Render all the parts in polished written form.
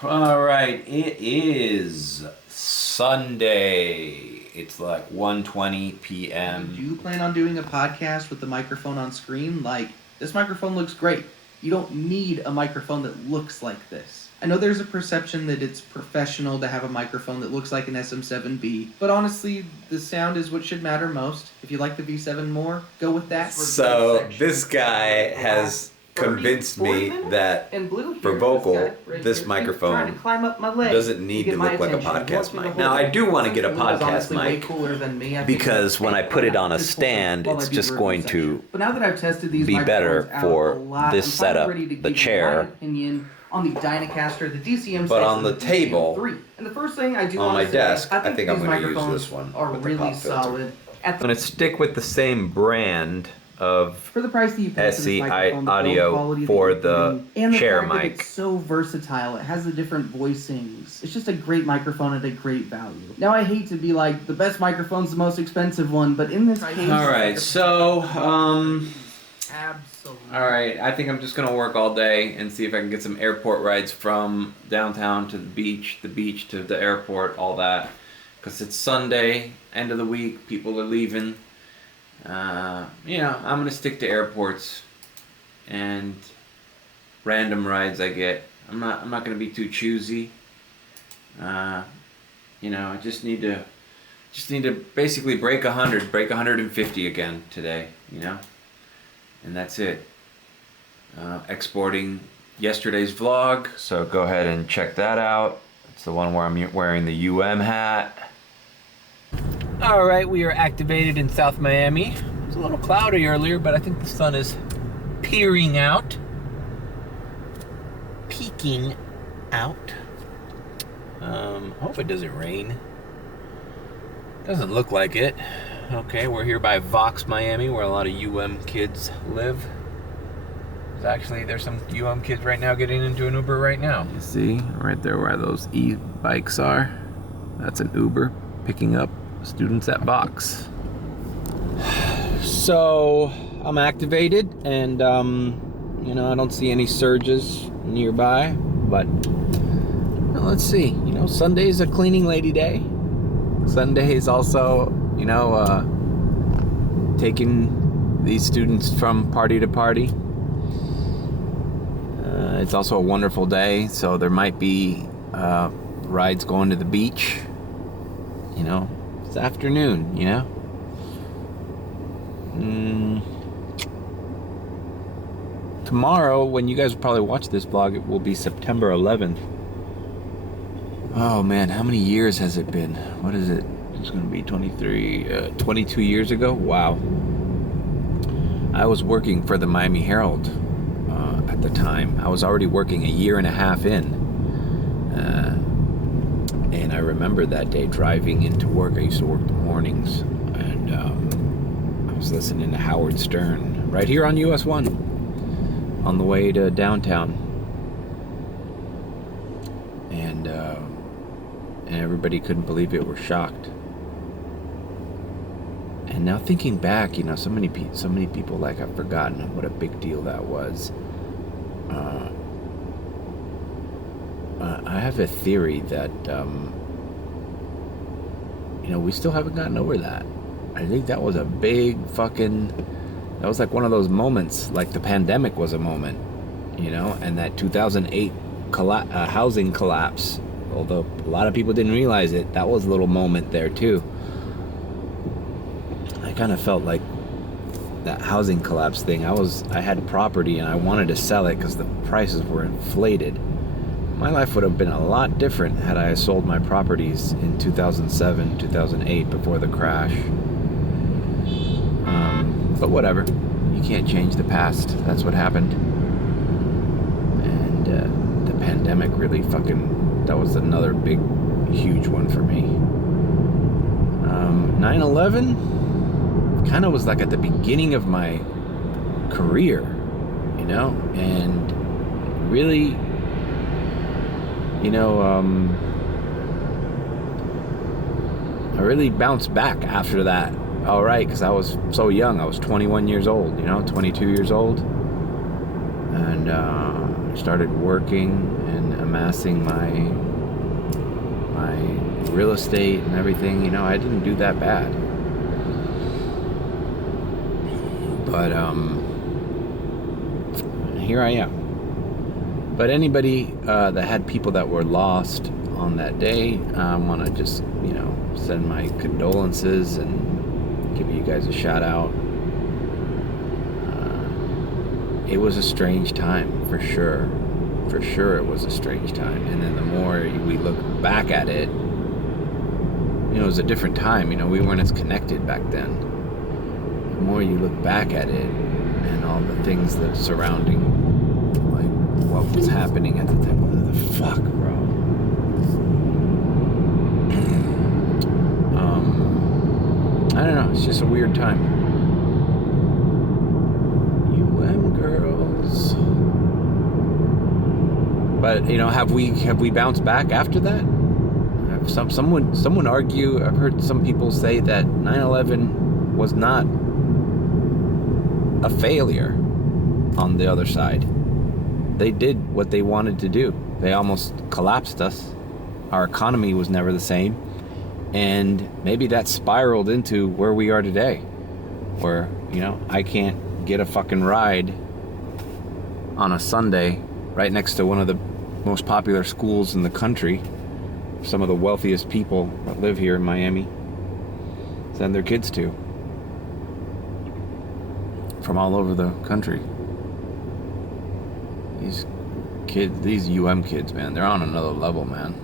All right, it is Sunday. It's like 1:20 p.m. Do you plan on doing a podcast with the microphone on screen? Like, this microphone looks great. You don't need a microphone that looks like this. I know there's a perception that it's professional to have a microphone that looks like an SM7B, but honestly, the sound is what should matter most. If you like the V7 more, go with that. So this guy has convinced me that for vocal, this microphone doesn't need to look like a podcast mic. Now, I do want to get a podcast mic because when I put it on a stand, it's just going to be better for this setup, the chair. On the Dynacaster, the DCM, but on the table, and the first thing I do on my desk, I think I'm going to use this one. Are really solid. I'm going to stick with the same brand of for the price that you pay SE audio for the chair mic. It's so versatile. It has the different voicings. It's just a great microphone at a great value. Now, I hate to be like the best microphone's the most expensive one, but in this case, all right. So, absolutely. All right, I think I'm just gonna work all day and see if I can get some airport rides from downtown to the beach to the airport, all that. Because it's Sunday, end of the week, people are leaving. I'm gonna stick to airports and random rides I get. I'm not gonna be too choosy. I just need to basically break 100, break 150 again today, and that's it. Exporting yesterday's vlog, so go ahead and check that out. It's the one where I'm wearing the UM hat. All right, we are activated in South Miami. It was a little cloudy earlier, but I think the sun is peeking out. Hope it doesn't rain. Doesn't look like it. Okay, we're here by Vox Miami, where a lot of UM kids live. There's some UM kids right now getting into an Uber right now. You see, right there where those e-bikes are? That's an Uber picking up students at Vox. So, I'm activated, and, I don't see any surges nearby, but let's see. Sunday's a cleaning lady day. Sunday is also, taking these students from party to party. It's also a wonderful day, so there might be rides going to the beach. It's afternoon, Tomorrow, when you guys will probably watch this vlog, it will be September 11th. Oh man, how many years has it been? What is it? It's going to be 22 years ago? Wow. I was working for the Miami Herald at the time. I was already working a year and a half in. And I remember that day driving into work. I used to work the mornings. And I was listening to Howard Stern right here on US 1 on the way to downtown. And everybody couldn't believe it, were shocked. And now thinking back, so many people have forgotten what a big deal that was. I have a theory that, we still haven't gotten over that. I think that was a big that was like one of those moments, like the pandemic was a moment, and that 2008 housing collapse, although a lot of people didn't realize it, that was a little moment there too. I kind of felt like that housing collapse thing. I had property and I wanted to sell it because the prices were inflated. My life would have been a lot different had I sold my properties in 2007, 2008 before the crash. But whatever. You can't change the past. That's what happened. And the pandemic really that was another big, huge one for me. 9/11 kind of was like at the beginning of my career, and really, I really bounced back after that. All right, because I was so young. I was 21 years old, 22 years old. And I started working and amassing my real estate and everything, you know, I didn't do that bad. But here I am. But anybody that had people that were lost on that day, I want to just, you know, send my condolences and give you guys a shout out. It was a strange time, for sure. For sure it was a strange time. And then the more we look back at it, you know, it was a different time. You know, we weren't as connected back then. The more you look back at it and all the things that surrounding, like, what was happening at the time. What the fuck, bro? I don't know. It's just a weird time. Girls. But, you know, have we bounced back after that? Some would argue, I've heard some people say that 9/11 was not a failure on the other side. They did what they wanted to do. They almost collapsed us. Our economy was never the same. And maybe that spiraled into where we are today. Where, you know, I can't get a fucking ride on a Sunday right next to one of the most popular schools in the country. Some of the wealthiest people that live here in Miami send their kids to from all over the country. These kids, these UM kids, man, they're on another level, man.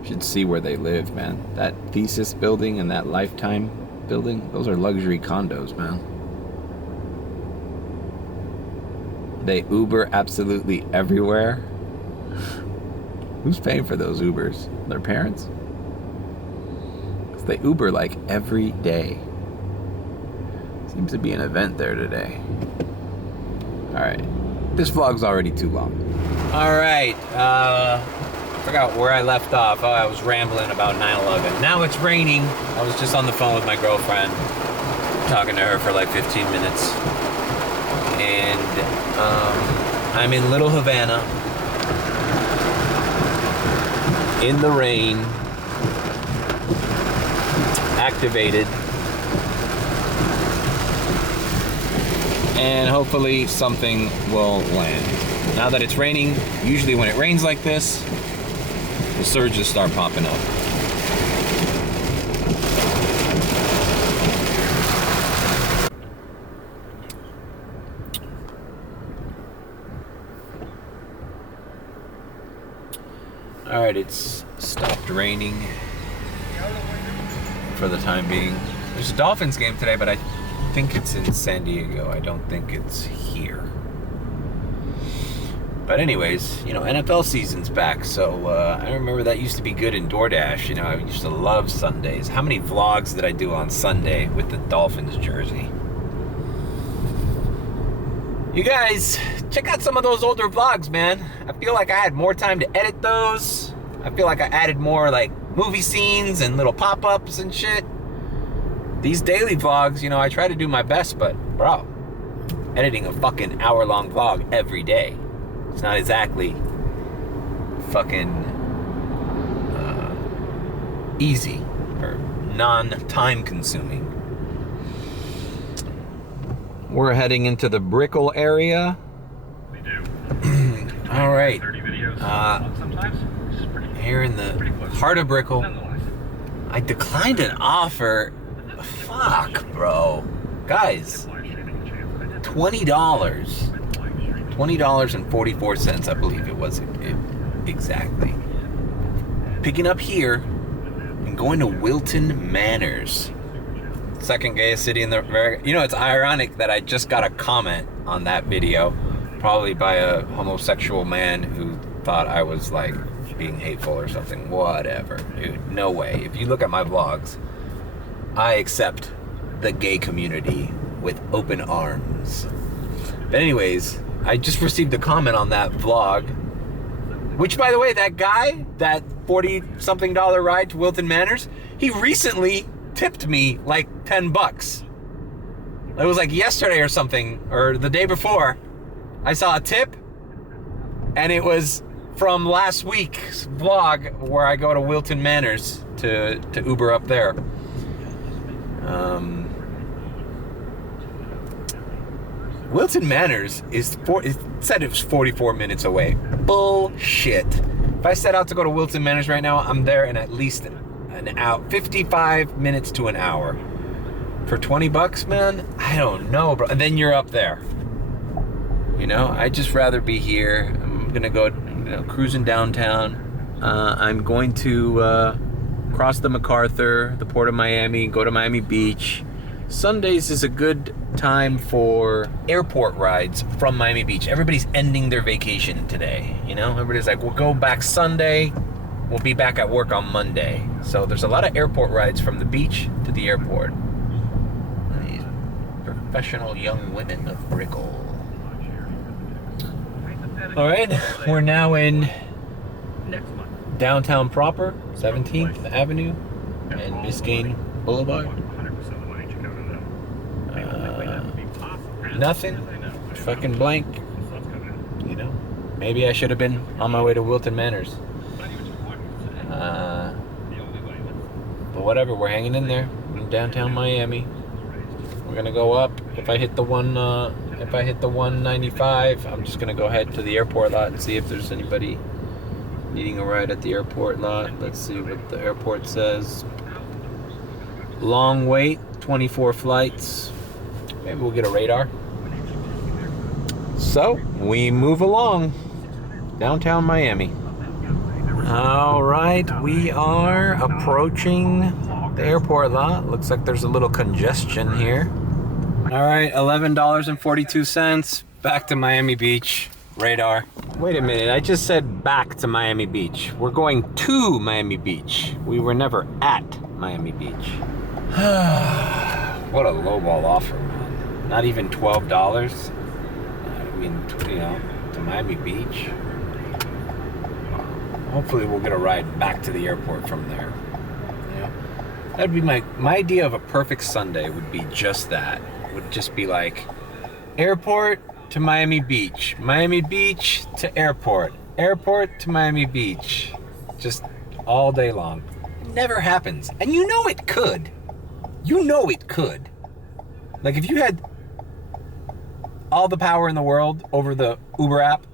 You should see where they live, man. That Thesis building and that Lifetime building, those are luxury condos, man. They Uber absolutely everywhere. Who's paying for those Ubers? Their parents? 'Cause they Uber like every day. Seems to be an event there today. Alright. This vlog's already too long. Alright. Forgot where I left off. Oh, I was rambling about 9/11. Now it's raining. I was just on the phone with my girlfriend, talking to her for like 15 minutes. And I'm in Little Havana, in the rain, activated, and hopefully something will land. Now that it's raining, usually when it rains like this, the surges start popping up. Alright, it's stopped raining for the time being. There's a Dolphins game today, but I think it's in San Diego. I don't think it's here. But anyways, you know, NFL season's back, so I remember that used to be good in DoorDash. You know, I used to love Sundays. How many vlogs did I do on Sunday with the Dolphins jersey? You guys, check out some of those older vlogs, man. I feel like I had more time to edit those. I feel like I added more, like, movie scenes and little pop-ups and shit. These daily vlogs, you know, I try to do my best, but, bro, editing a fucking hour-long vlog every day, it's not exactly fucking easy or non-time consuming. We're heading into the Brickell area. We do. All right. 30 videos sometimes. Which is pretty, here in the heart of Brickell. I declined an offer. Fuck, bro. Guys, $20. $20.44, I believe it was exactly. Picking up here and going to Wilton Manors. Second gayest city in the America. You know, it's ironic that I just got a comment on that video, probably by a homosexual man who thought I was like being hateful or something. Whatever, dude. No way. If you look at my vlogs, I accept the gay community with open arms. But anyways, I just received a comment on that vlog, which, by the way, that guy, that $40-something ride to Wilton Manors, he recently tipped me like $10. It was like yesterday or something, or the day before. I saw a tip, and it was from last week's vlog where I go to Wilton Manors to Uber up there. Wilton Manors it said it was 44 minutes away. Bullshit. If I set out to go to Wilton Manors right now, I'm there in at least an hour, 55 minutes to an hour. For $20, man? I don't know, bro. And then you're up there. You know, I'd just rather be here. I'm gonna go, cruising downtown. I'm going to cross the MacArthur, the Port of Miami, go to Miami Beach. Sundays is a good time for airport rides from Miami Beach. Everybody's ending their vacation today, Everybody's like, we'll go back Sunday, we'll be back at work on Monday. So there's a lot of airport rides from the beach to the airport. These professional young women of Brickell. All right, we're now in downtown proper, 17th Avenue and Biscayne Boulevard. Nothing, fucking blank. Maybe I should have been on my way to Wilton Manors. But whatever, we're hanging in there in downtown Miami. We're gonna go up. If I hit the 195, I'm just gonna go head to the airport lot and see if there's anybody needing a ride at the airport lot. Let's see what the airport says. Long wait, 24 flights. Maybe we'll get a radar. So, we move along. Downtown Miami. All right, we are approaching the airport lot. Looks like there's a little congestion here. All right, $11.42. Back to Miami Beach. Radar. Wait a minute, I just said back to Miami Beach. We're going to Miami Beach. We were never at Miami Beach. What a lowball offer, man. Not even $12. I mean, to Miami Beach. Hopefully we'll get a ride back to the airport from there. Yeah. That'd be my idea of a perfect Sunday would be just that. Would just be like airport to Miami Beach, Miami Beach to airport, airport to Miami Beach. Just all day long. It never happens. And you know it could. You know it could. Like if you had all the power in the world over the Uber app,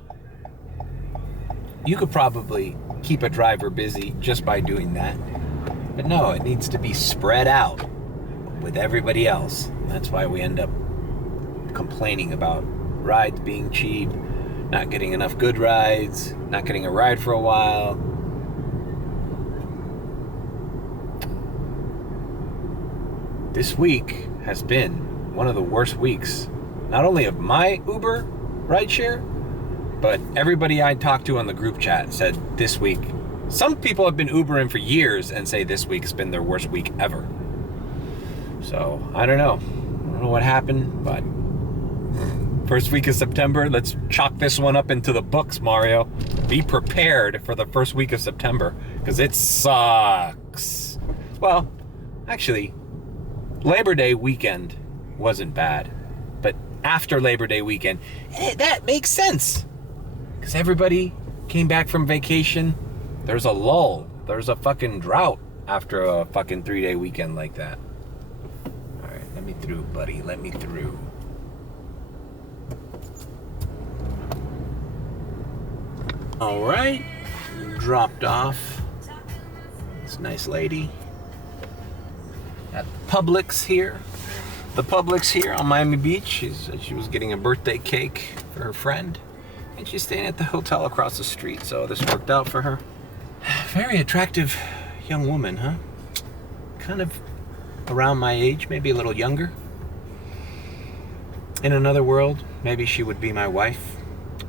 you could probably keep a driver busy just by doing that. But no, it needs to be spread out with everybody else. That's why we end up complaining about rides being cheap, not getting enough good rides, not getting a ride for a while. This week has been one of the worst weeks, not only of my Uber rideshare, but everybody I talked to on the group chat said this week. Some people have been Ubering for years and say this week has been their worst week ever. So, I don't know. I don't know what happened, but first week of September, let's chalk this one up into the books, Mario. Be prepared for the first week of September, because it sucks. Well, actually, Labor Day weekend wasn't bad, but after Labor Day weekend, that makes sense. Because everybody came back from vacation. There's a lull. There's a fucking drought after a fucking 3-day weekend like that. All right, let me through, buddy. Let me through. All right, dropped off this nice lady at Publix here. The Publix here on Miami Beach. She was getting a birthday cake for her friend. And she's staying at the hotel across the street, so this worked out for her. Very attractive young woman, huh? Kind of around my age, maybe a little younger. In another world, maybe she would be my wife.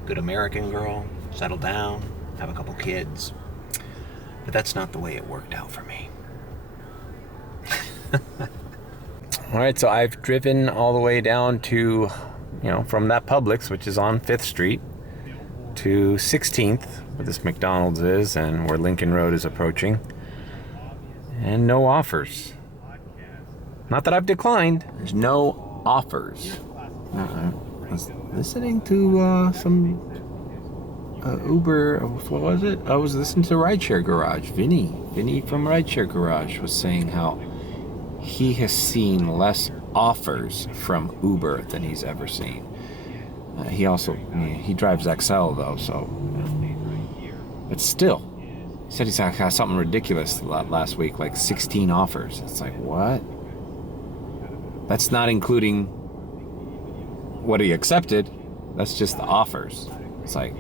Good American girl, settle down, have a couple kids. But that's not the way it worked out for me. All right, so I've driven all the way down to, from that Publix, which is on 5th Street, to 16th, where this McDonald's is and where Lincoln Road is approaching. And no offers. Not that I've declined. There's no offers. I was listening to some Uber, what was it? I was listening to Rideshare Garage. Vinny from Rideshare Garage was saying how he has seen less offers from Uber than he's ever seen. He also, he drives XL though, so, but still, he said he saw something ridiculous last week, like 16 offers. It's like, what? That's not including what he accepted. That's just the offers. It's like,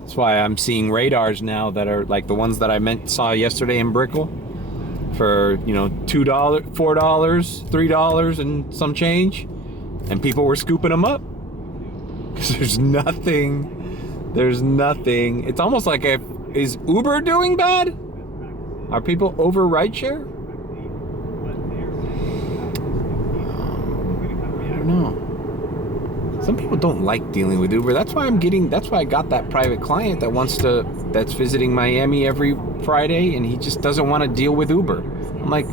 that's why I'm seeing radars now that are like the ones that I saw yesterday in Brickell for, $2, $4, $3 and some change, and people were scooping them up because there's nothing. It's almost like, is Uber doing bad? Are people over rideshare? I don't know. Some people don't like dealing with Uber. That's why I got that private client that's visiting Miami every Friday, and he just doesn't want to deal with Uber. I'm like,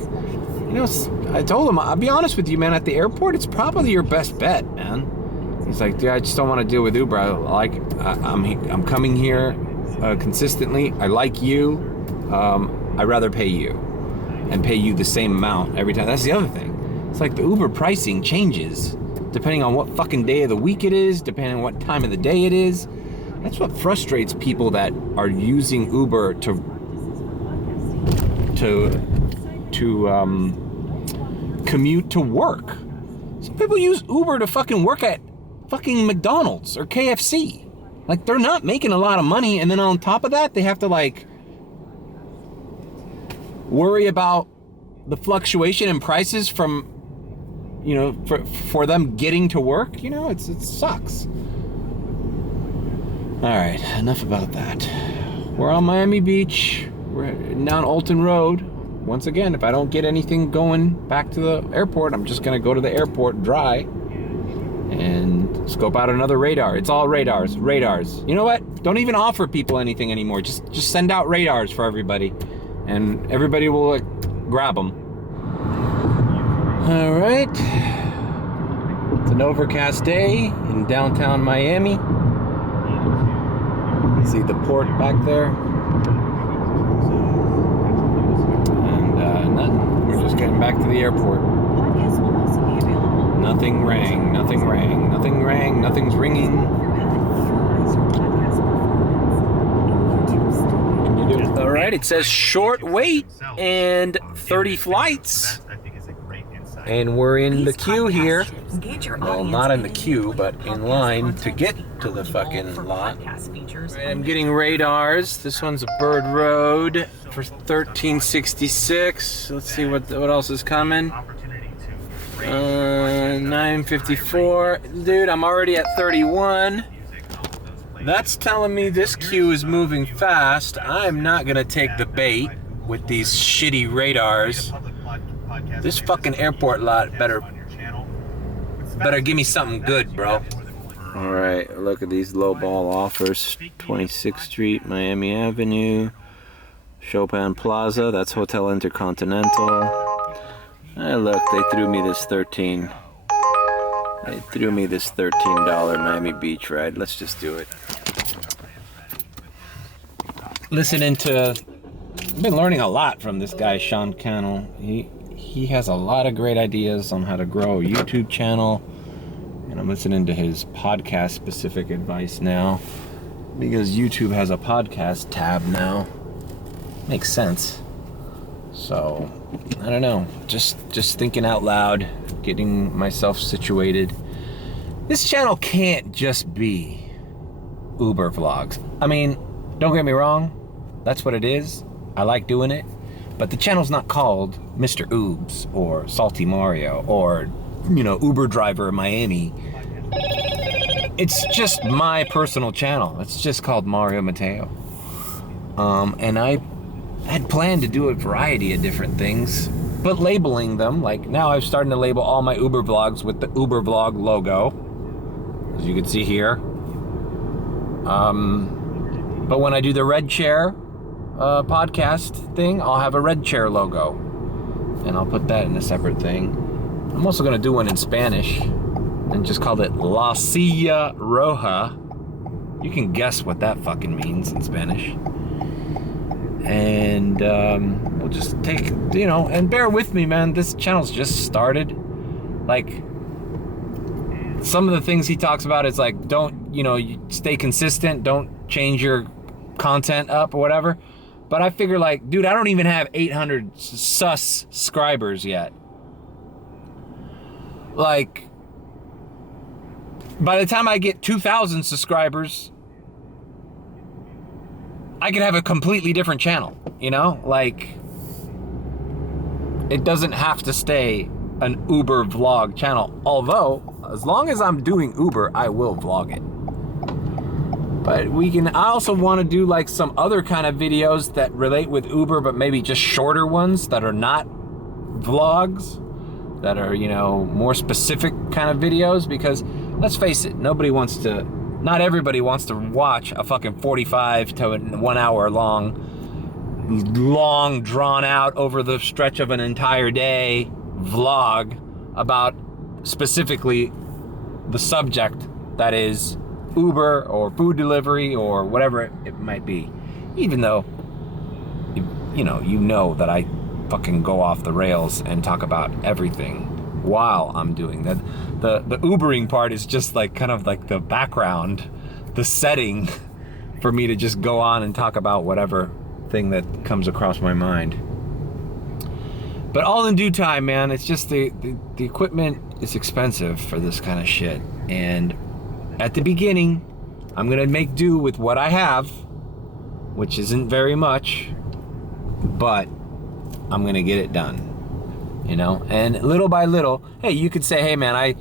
I told him, I'll be honest with you, man, at the airport, it's probably your best bet, man. He's like, dude, I just don't want to deal with Uber. I'm coming here consistently. I like you. I'd rather pay you and pay you the same amount every time. That's the other thing. It's like the Uber pricing changes depending on what fucking day of the week it is, depending on what time of the day it is. That's what frustrates people that are using Uber to commute to work. Some people use Uber to fucking work at fucking McDonald's or KFC. Like, they're not making a lot of money, and then on top of that, they have to like worry about the fluctuation in prices from for them getting to work. It sucks. All right, enough about that. We're on Miami Beach. We're down Alton Road. Once again, if I don't get anything going back to the airport, I'm just gonna go to the airport dry and scope out another radar. It's all radars. You know what? Don't even offer people anything anymore. Just send out radars for everybody, and everybody will grab them. All right. It's an overcast day in downtown Miami. See the port back there? And nothing. We're just getting back to the airport. Nothing rang. Nothing's ringing. All right, it says short wait and 30 flights. And we're in the queue here. Well, not in the queue, but in line to get to the fucking lot. I'm getting radars. This one's a Bird Road for $13.66. Let's see what else is coming. $9.54. Dude, I'm already at 31. That's telling me this queue is moving fast. I'm not gonna take the bait with these shitty radars. This fucking airport lot better give me something good, bro. All right, look at these lowball offers. 26th Street, Miami Avenue, Chopin Plaza. That's Hotel Intercontinental. Hey, look, they threw me this $13 Miami Beach ride. Let's just do it. I've been learning a lot from this guy, Sean Cannell. He has a lot of great ideas on how to grow a YouTube channel, and I'm listening to his podcast specific advice now because YouTube has a podcast tab now. Makes sense. So, I don't know, just thinking out loud, getting myself situated. This channel can't just be Uber vlogs. I mean, don't get me wrong, that's what it is. I like doing it. But the channel's not called Mr. Oobs or Salty Mario or, Uber driver Miami. It's just my personal channel. It's just called Mario Mateo. And I had planned to do a variety of different things, but labeling them, like now I'm starting to label all my Uber vlogs with the Uber vlog logo, as you can see here. But when I do the Red Chair podcast thing, I'll have a Red Chair logo, and I'll put that in a separate thing. I'm also gonna do one in Spanish and just call it La Silla Roja, You can guess what that fucking means in Spanish. And we'll just take, and bear with me, man. This channel's just started. Like, some of the things he talks about is like, don't, you stay consistent, don't change your content up or whatever. But I figure, like, dude, I don't even have 800 subscribers yet. Like, by the time I get 2,000 subscribers, I could have a completely different channel, Like, it doesn't have to stay an Uber vlog channel. Although, as long as I'm doing Uber, I will vlog it. But I also want to do like some other kind of videos that relate with Uber, but maybe just shorter ones that are not vlogs, that are, more specific kind of videos, because let's face it, not everybody wants to watch a fucking 45 to 1 hour long drawn out over the stretch of an entire day vlog about specifically the subject that is Uber or food delivery or whatever it might be. Even though, you know that I fucking go off the rails and talk about everything while I'm doing that. The Ubering part is just like kind of like the background, the setting for me to just go on and talk about whatever thing that comes across my mind. But all in due time, man. It's just the equipment is expensive for this kind of shit. And at the beginning, I'm gonna make do with what I have, which isn't very much, but I'm gonna get it done. And little by little, hey, you could say, hey man,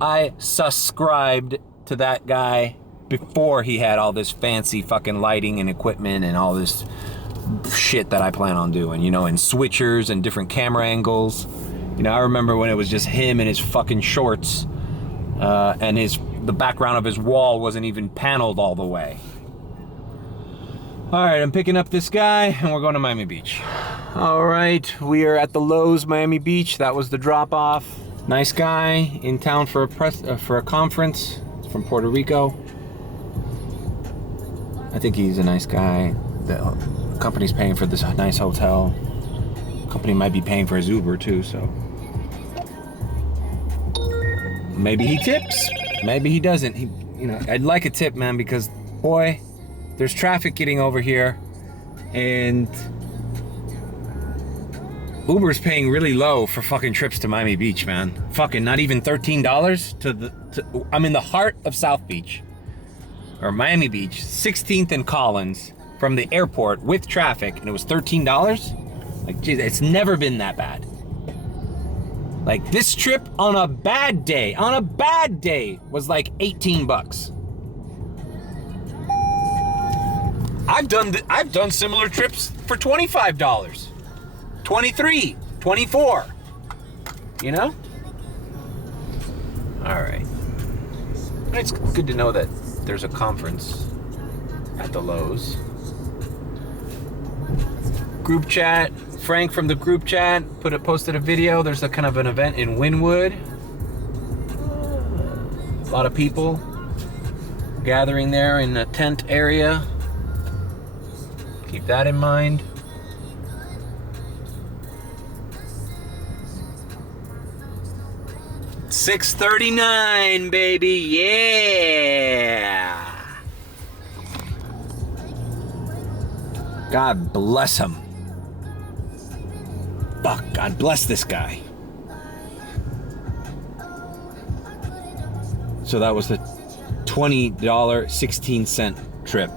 I subscribed to that guy before he had all this fancy fucking lighting and equipment and all this shit that I plan on doing, and switchers and different camera angles. I remember when it was just him and his fucking shorts, and the background of his wall wasn't even paneled all the way. All right, I'm picking up this guy and we're going to Miami Beach. All right, we are at the Lowe's Miami Beach. That was the drop off. Nice guy in town for a conference from Puerto Rico. I think he's a nice guy. The company's paying for this nice hotel. Company might be paying for his Uber too, so maybe he tips, maybe he doesn't. I'd like a tip, man, because boy, there's traffic getting over here, and Uber's paying really low for fucking trips to Miami Beach, man. Fucking not even $13 I'm in the heart of South Beach, or Miami Beach, 16th and Collins, from the airport with traffic, and it was $13. Like, geez, it's never been that bad. Like, this trip on a bad day was like 18 bucks. I've done similar trips for $25. 23, 24. All right. It's good to know that there's a conference at the Lowe's. Group chat. Frank from the group chat posted a video. There's a kind of an event in Wynwood. A lot of people gathering there in a tent area. Keep that in mind. $6.39, baby, yeah! God bless him. Fuck, God bless this guy. So that was the $20.16 trip.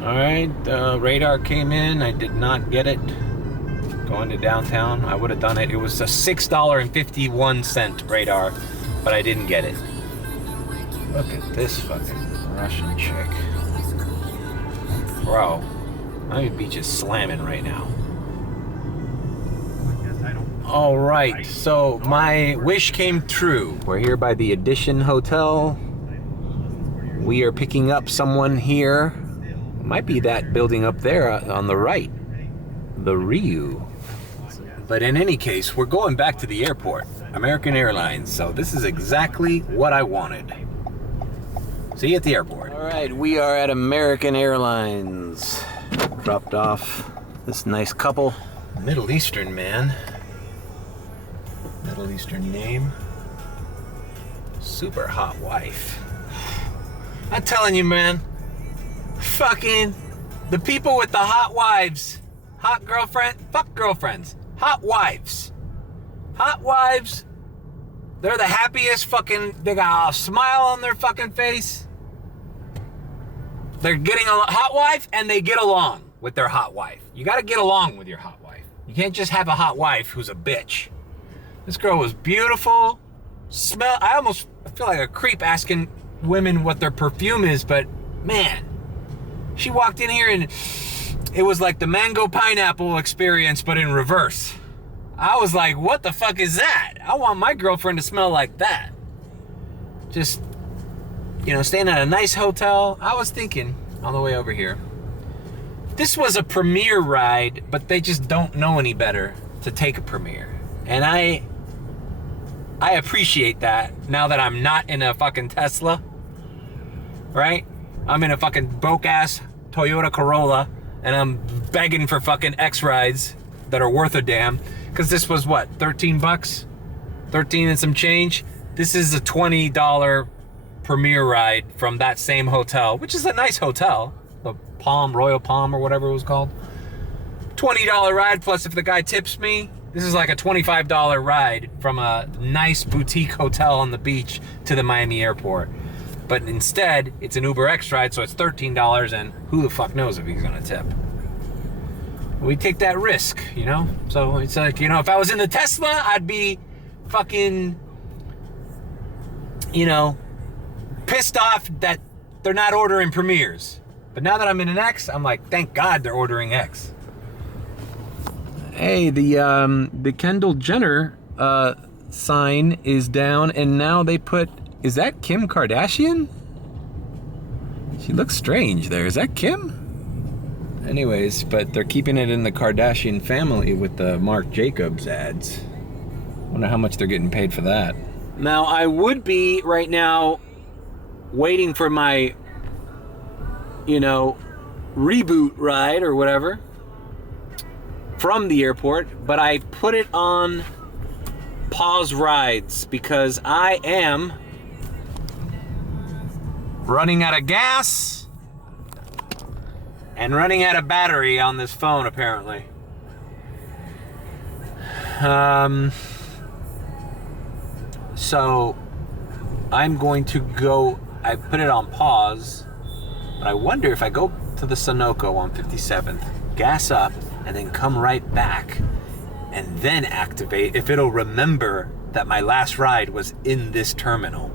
All right, radar came in. I did not get it. Going to downtown, I would have done it. It was a $6.51 radar, but I didn't get it. Look at this fucking Russian chick. Bro, Miami Beach is slamming right now. All right, so my wish came true. We're here by the Edition Hotel. We are picking up someone here. Might be that building up there on the right, the Ryu. But in any case, we're going back to the airport. American Airlines. So this is exactly what I wanted. See you at the airport. All right, we are at American Airlines. Dropped off this nice couple. Middle Eastern man. Middle Eastern name. Super hot wife. I'm telling you, man. Fucking the people with the hot wives. Hot girlfriend. Fuck girlfriends. Hot wives. Hot wives. They're the happiest fucking. They got a smile on their fucking face. They're getting a hot wife and they get along with their hot wife. You gotta get along with your hot wife. You can't just have a hot wife who's a bitch. This girl was beautiful. I almost feel like a creep asking women what their perfume is, but man, she walked in here and it was like the mango pineapple experience, but in reverse. I was like, what the fuck is that? I want my girlfriend to smell like that. Just, staying at a nice hotel. I was thinking on the way over here, this was a Premier ride, but they just don't know any better to take a Premier. And I appreciate that now that I'm not in a fucking Tesla, right? I'm in a fucking broke-ass Toyota Corolla, and I'm begging for fucking X rides that are worth a damn. Because this was what, 13 bucks? 13 and some change? This is a $20 Premier ride from that same hotel, which is a nice hotel. The Royal Palm or whatever it was called. $20 ride, plus if the guy tips me, this is like a $25 ride from a nice boutique hotel on the beach to the Miami airport. But instead, it's an Uber X ride, so it's $13, and who the fuck knows if he's gonna tip. We take that risk, So it's like, if I was in the Tesla, I'd be fucking, pissed off that they're not ordering Premiers. But now that I'm in an X, I'm like, thank God they're ordering X. Hey, the Kendall Jenner sign is down, and now they put, is that Kim Kardashian? She looks strange there. Is that Kim? Anyways, but they're keeping it in the Kardashian family with the Marc Jacobs ads. Wonder how much they're getting paid for that. Now, I would be right now waiting for my, reboot ride or whatever from the airport, but I put it on pause rides because I am running out of gas and running out of battery on this phone, apparently. So I'm going to go, I put it on pause, but I wonder if I go to the Sunoco on 57th, gas up, and then come right back, and then activate, if it'll remember that my last ride was in this terminal.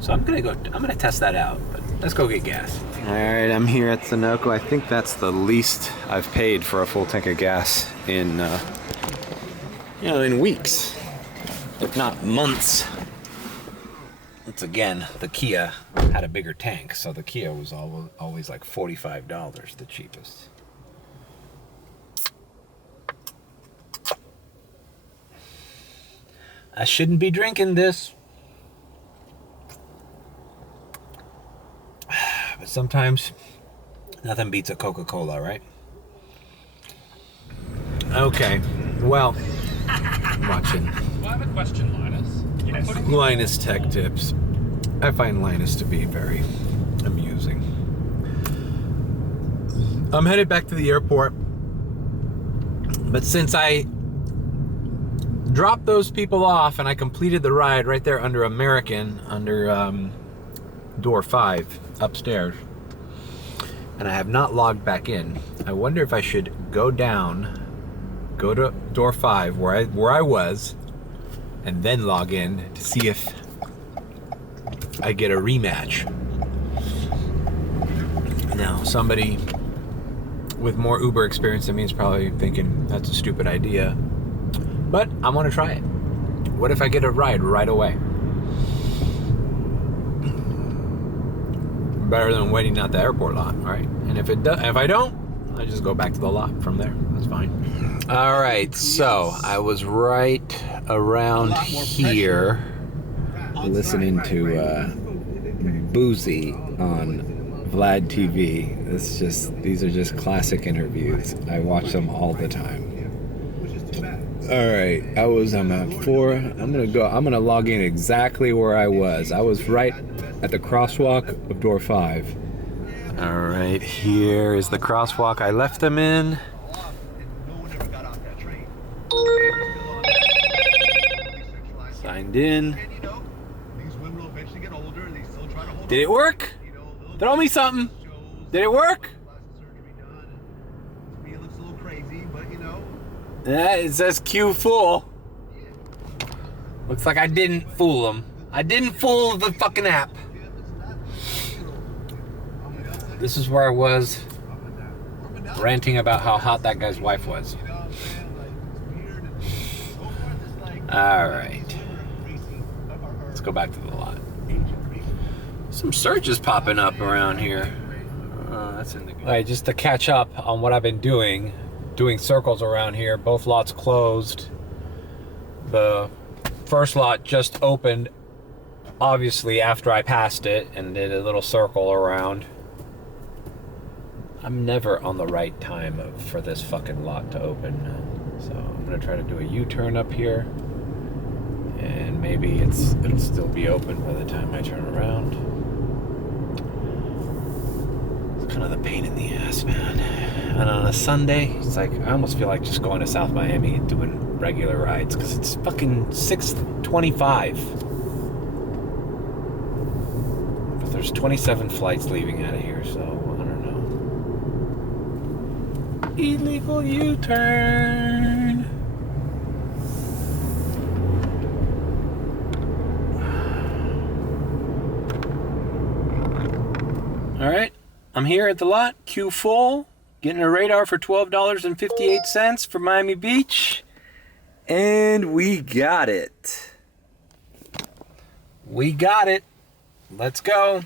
So I'm gonna test that out, but let's go get gas. All right, I'm here at Sunoco. I think that's the least I've paid for a full tank of gas in, in weeks, if not months. Once again, the Kia had a bigger tank, so the Kia was always like $45, the cheapest. I shouldn't be drinking this. But sometimes nothing beats a Coca-Cola, right? Okay, well, I'm watching Well, I have a question, Linus. Yes. Linus Tech Tips. I find Linus to be very amusing. I'm headed back to the airport, but since I dropped those people off and I completed the ride right there under American, under door 5 upstairs, and I have not logged back in, I wonder if I should go to door 5 where I was, and then log in to see if I get a rematch. Now, somebody with more Uber experience than me is probably thinking that's a stupid idea, but I want to try it. What if I get a ride right away? Better than waiting at the airport lot, right? And if I don't, I just go back to the lot from there. That's fine. All right, so I was right around here listening to Boozy on Vlad TV. These are just classic interviews. I watch them all the time. All right, I'm at 4. I'm gonna log in exactly where I was. I was right at the crosswalk of door 5. All right, here is the crosswalk I left them in. Signed in. Did it work? Throw me something. Did it work? Yeah, it says Q full. Looks like I didn't fool them. I didn't fool the fucking app. This is where I was ranting about how hot that guy's wife was. Alright. Let's go back to the lot. Some searches popping up around here. That's in the... Alright, just to catch up on what I've been doing circles around here. Both lots closed. The first lot just opened, obviously, after I passed it and did a little circle around. I'm never on the right time for this fucking lot to open. So I'm gonna try to do a U-turn up here, and maybe it'll still be open by the time I turn around. It's kind of the pain in the ass, man. And on a Sunday, it's like I almost feel like just going to South Miami and doing regular rides because it's fucking 6:25. But there's 27 flights leaving out of here, so I don't know. Illegal U-turn. All right, I'm here at the lot, Q full, getting a radar for $12.58 for Miami Beach, and we got it. We got it. Let's go.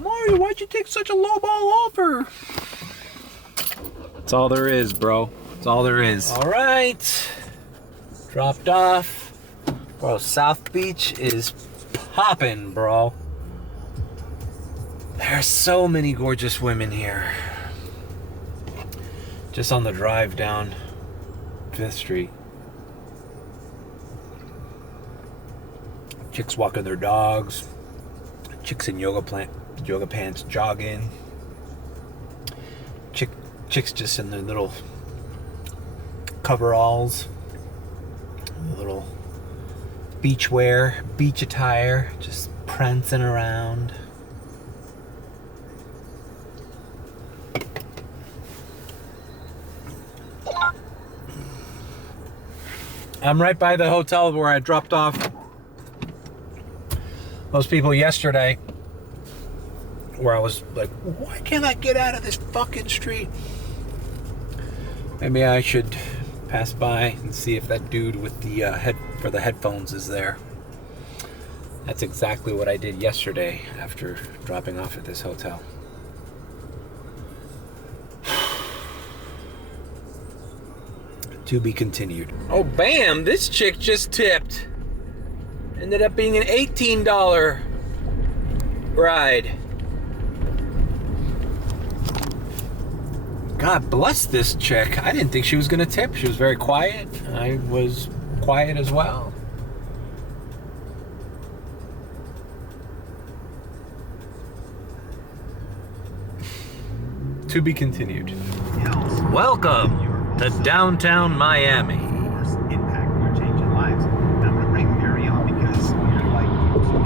Mario, why'd you take such a low ball offer? That's all there is, bro. That's all there is. All right. Dropped off. Bro, South Beach is popping, bro. There's so many gorgeous women here. Just on the drive down 5th Street. Chicks walking their dogs. Chicks in yoga pants jogging. Chicks just in their little coveralls. Little beach wear, beach attire, just prancing around. I'm right by the hotel where I dropped off those people yesterday, where I was like, why can't I get out of this fucking street? Maybe I should pass by and see if that dude with the headphones is there. That's exactly what I did yesterday after dropping off at this hotel. To be continued. Oh, bam! This chick just tipped. Ended up being an $18 ride. God bless this chick. I didn't think she was gonna tip. She was very quiet. I was quiet as well. To be continued. Welcome to downtown Miami.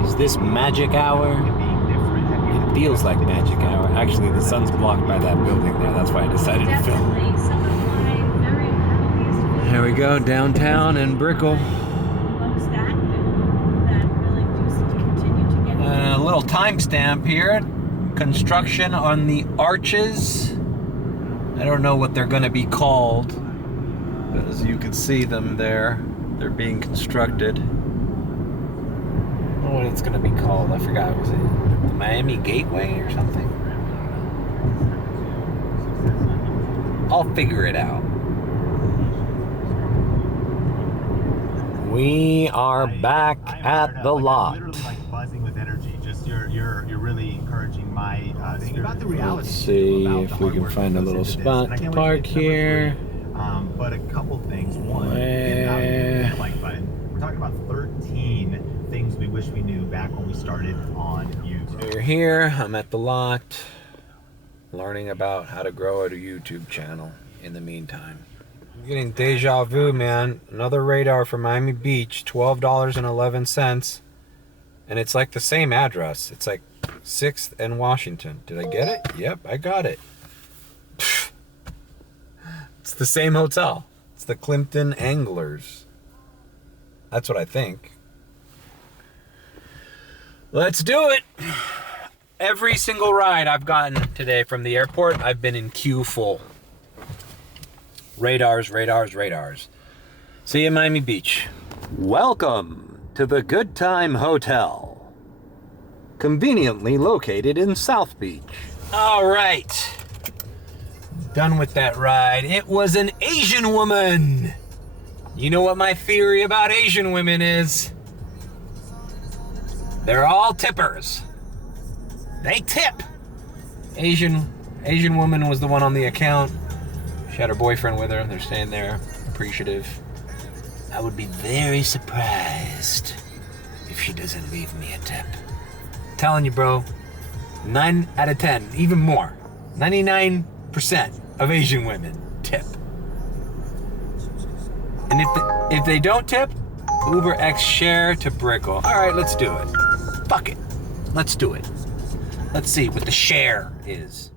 Is this magic hour? It feels like magic hour. Actually, the sun's blocked by that building there. That's why I decided to film. Here we go, downtown in Brickell. A little timestamp here. Construction on the arches. I don't know what they're going to be called, but as you can see them there, they're being constructed. I don't know what it's going to be called. I forgot. Was it the Miami Gateway or something? I'll figure it out. We are back at the lot. Literally like buzzing with energy. Just you're really encouraging my spirit. About the reality. Let's see if we can find a little spot to park here. But a couple things. One, hit that like button. We're talking about 13 things we wish we knew back when we started on YouTube. We're here. I'm at the lot, learning about how to grow a YouTube channel. In the meantime, I'm getting deja vu, man. Another radar for Miami Beach, $12.11, and it's like the same address. It's like 6th and Washington. Did I get it? Yep, I got it. It's the same hotel. It's the Climpton Anglers. That's what I think. Let's do it. Every single ride I've gotten today from the airport, I've been in queue full. Radars, radars, radars. See you in Miami Beach. Welcome to the Good Time Hotel. Conveniently located in South Beach. All right. Done with that ride. It was an Asian woman. You know what my theory about Asian women is? They're all tippers. They tip. Asian woman was the one on the account. She had her boyfriend with her. They're staying there, appreciative. I would be very surprised if she doesn't leave me a tip. Telling you, bro, 9 out of 10, even more. 99% of Asian women tip. And if they don't tip, Uber X share to Brickle. All right, let's do it. Fuck it. Let's do it. Let's see what the share is.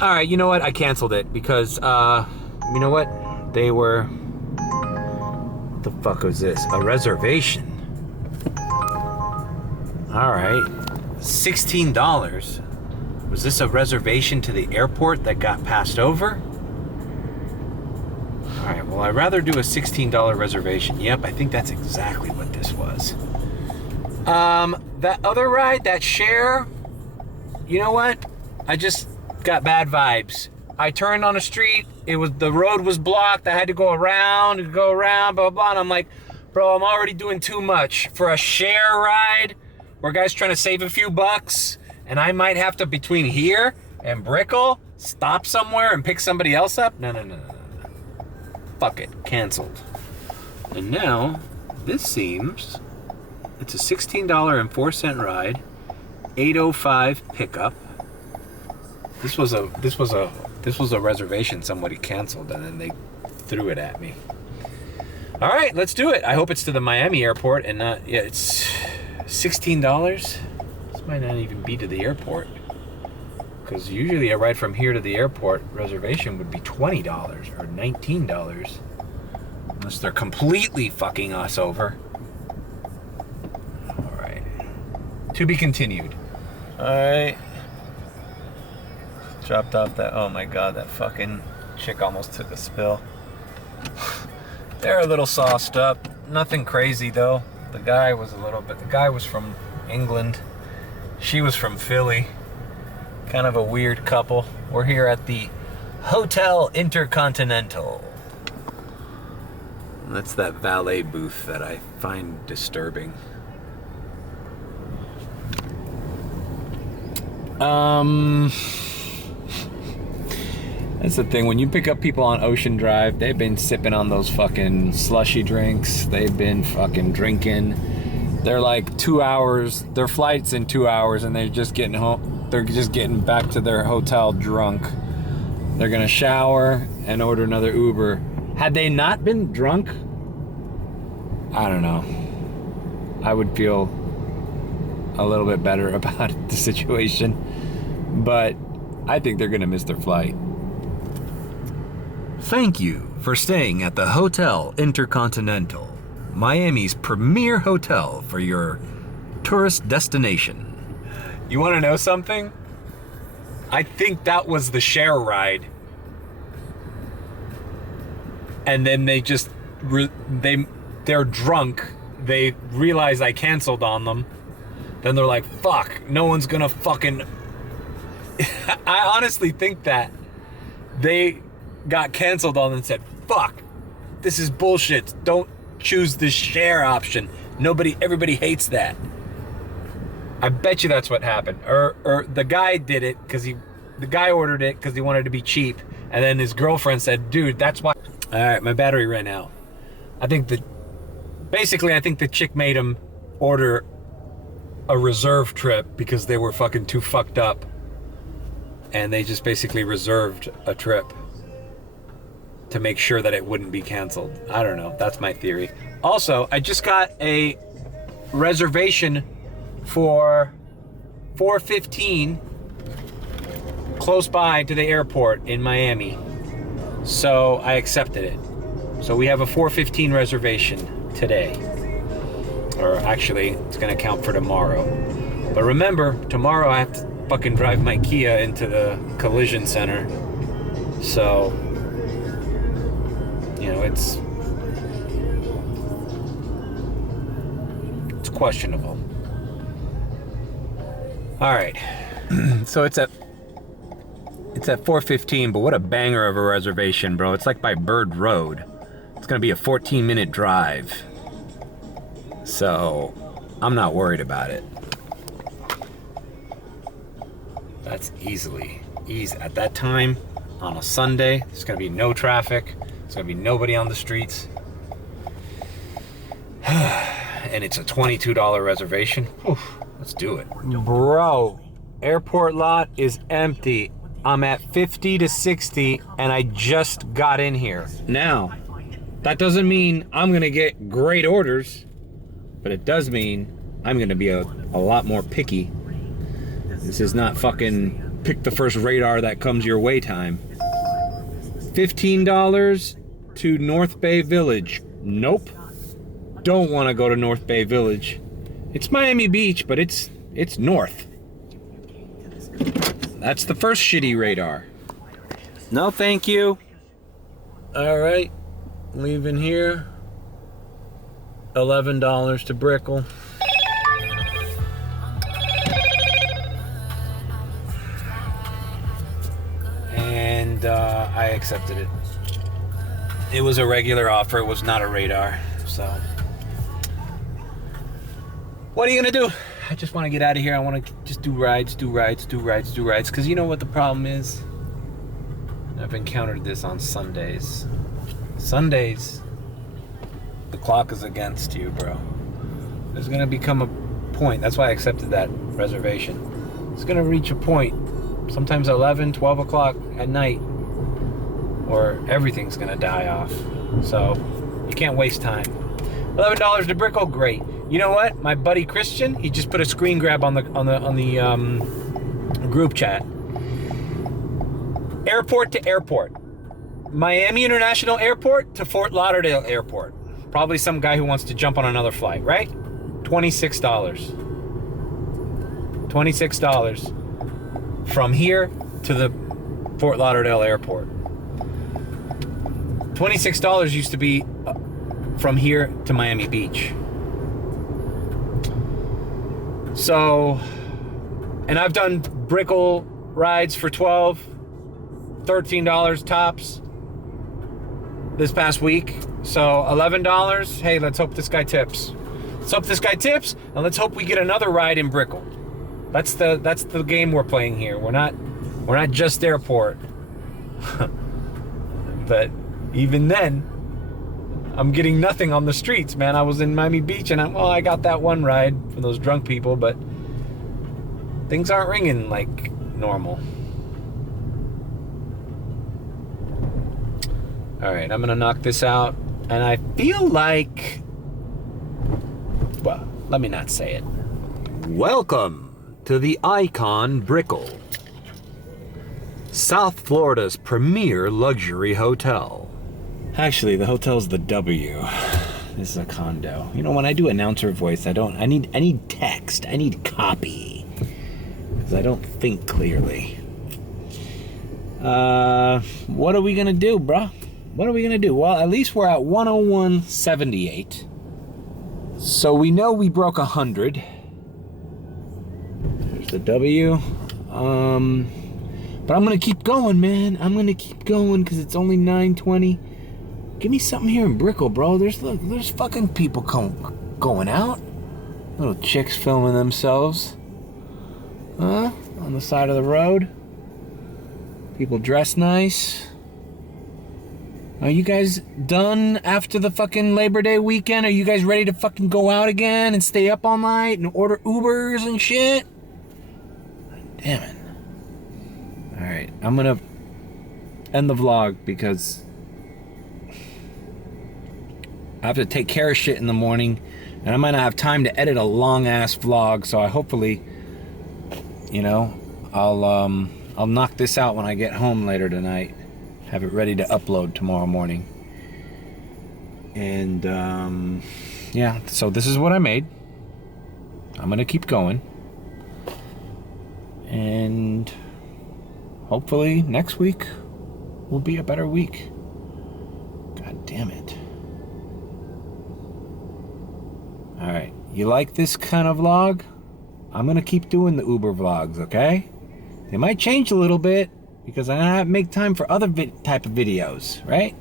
All right, you know what? I canceled it because, you know what? They were, what the fuck was this? A reservation. All right, $16. Was this a reservation to the airport that got passed over? All right, well, I'd rather do a $16 reservation. Yep, I think that's exactly what this was. That other ride, that share, you know what? I just got bad vibes. I turned on a street, the road was blocked, I had to go around, blah, blah, blah, and I'm like, bro, I'm already doing too much for a share ride where guys trying to save a few bucks, and I might have to, between here and Brickell, stop somewhere and pick somebody else up? No. Fuck it, canceled. And now, this seems, it's a $16.04 ride, 8:05 pickup. This was a reservation somebody canceled and then they threw it at me. All right, let's do it. I hope it's to the Miami airport and not, yeah, it's $16. This might not even be to the airport. Because usually a ride from here to the airport reservation would be $20 or $19. Unless they're completely fucking us over. All right. To be continued. All right. Dropped off that, oh my God, that fucking chick almost took a spill. They're a little sauced up. Nothing crazy though. The guy was from England. She was from Philly. Kind of a weird couple. We're here at the Hotel Intercontinental. That's that valet booth that I find disturbing. That's the thing, when you pick up people on Ocean Drive, they've been sipping on those fucking slushy drinks. They've been fucking drinking. They're like 2 hours, their flight's in 2 hours and they're just getting home. They're just getting back to their hotel drunk. They're gonna shower and order another Uber. Had they not been drunk, I don't know. I would feel a little bit better about the situation. But I think they're gonna miss their flight. Thank you for staying at the Hotel Intercontinental, Miami's premier hotel for your tourist destination. You want to know something? I think that was the share ride. And then they just, they're drunk. They realize I canceled on them. Then they're like, fuck, no one's gonna fucking... I honestly think that they got canceled on and said, fuck, this is bullshit. Don't choose the share option. Everybody hates that. I bet you that's what happened. Or the guy did it because the guy ordered it because he wanted to be cheap, and then his girlfriend said, "Dude, that's why." All right, my battery ran out. I think the chick made him order a reserve trip because they were fucking too fucked up, and they just basically reserved a trip to make sure that it wouldn't be canceled. I don't know. That's my theory. Also, I just got a reservation for 4:15 close by to the airport in Miami. So I accepted it. So we have a 4:15 reservation today. Or actually, it's gonna count for tomorrow. But remember, tomorrow I have to fucking drive my Kia into the collision center. So, you know, it's questionable. All right. So it's at 4:15, but what a banger of a reservation, bro. It's like by Bird Road. It's gonna be a 14-minute drive. So I'm not worried about it. That's easy. At that time, on a Sunday, there's gonna be no traffic. There's gonna be nobody on the streets. And it's a $22 reservation. Oof, let's do it. Bro, airport lot is empty. I'm at 50 to 60 and I just got in here. Now, that doesn't mean I'm gonna get great orders, but it does mean I'm gonna be a lot more picky. This is not fucking pick the first radar that comes your way time. $15 to North Bay Village. Nope. Don't want to go to North Bay Village. It's Miami Beach, but it's north. That's the first shitty radar. No, thank you. All right, leaving here. $11 to Brickell. And I accepted it. It was a regular offer. It was not a radar. So, what are you gonna do? I just want to get out of here. I want to just do rides. Because you know what the problem is? I've encountered this on Sundays. Sundays, the clock is against you, bro. There's gonna become a point. That's why I accepted that reservation. It's gonna reach a point, sometimes 11, 12 o'clock at night, or everything's gonna die off. So you can't waste time. $11 to Brickell, great. You know what? My buddy Christian, he just put a screen grab on the group chat. Airport to airport. Miami International Airport to Fort Lauderdale Airport. Probably some guy who wants to jump on another flight, right? $26. $26 from here to the Fort Lauderdale Airport. $26 used to be from here to Miami Beach. So, and I've done Brickell rides for $12, $13 tops this past week. So $11, hey, let's hope this guy tips. Let's hope this guy tips, and let's hope we get another ride in Brickell. That's the game we're playing here. We're not just airport. But even then, I'm getting nothing on the streets, man. I was in Miami Beach and I got that one ride for those drunk people, but things aren't ringing like normal. All right, I'm gonna knock this out, and I feel like, well, let me not say it. Welcome to the Icon Brickell, South Florida's premier luxury hotel. Actually, the hotel's the W. This is a condo. You know, when I do announcer voice, I need text. I need copy. Because I don't think clearly. What are we gonna do, bruh? What are we gonna do? Well, at least we're at 101.78. So we know we broke 100. There's the W. But I'm gonna keep going, man. I'm gonna keep going because it's only 9:20. Give me something here in Brickell, bro. There's fucking people going out. Little chicks filming themselves. Huh? On the side of the road. People dressed nice. Are you guys done after the fucking Labor Day weekend? Are you guys ready to fucking go out again and stay up all night and order Ubers and shit? Damn it. Alright, I'm gonna end the vlog because I have to take care of shit in the morning and I might not have time to edit a long ass vlog, so I hopefully, you know, I'll knock this out when I get home later tonight. Have it ready to upload tomorrow morning. And yeah, so this is what I made. I'm gonna keep going. And hopefully next week will be a better week. God damn it. Alright, you like this kind of vlog? I'm gonna keep doing the Uber vlogs, okay? They might change a little bit because I'm gonna have to make time for other type of videos, right?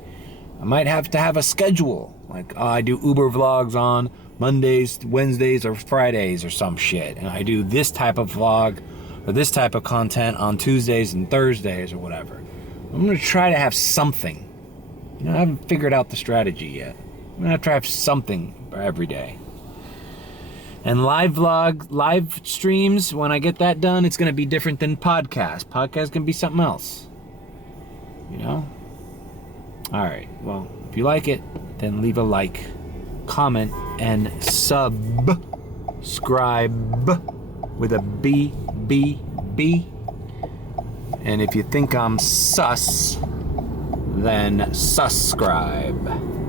I might have to have a schedule, like I do Uber vlogs on Mondays, Wednesdays, or Fridays or some shit, and I do this type of vlog or this type of content on Tuesdays and Thursdays or whatever. I'm gonna try to have something. You know, I haven't figured out the strategy yet. I'm gonna try to have something for every day. And live streams, when I get that done, it's gonna be different than podcast. Podcast can be something else. You know? Alright, well, if you like it, then leave a like, comment, and subscribe with a B. And if you think I'm sus, then subscribe.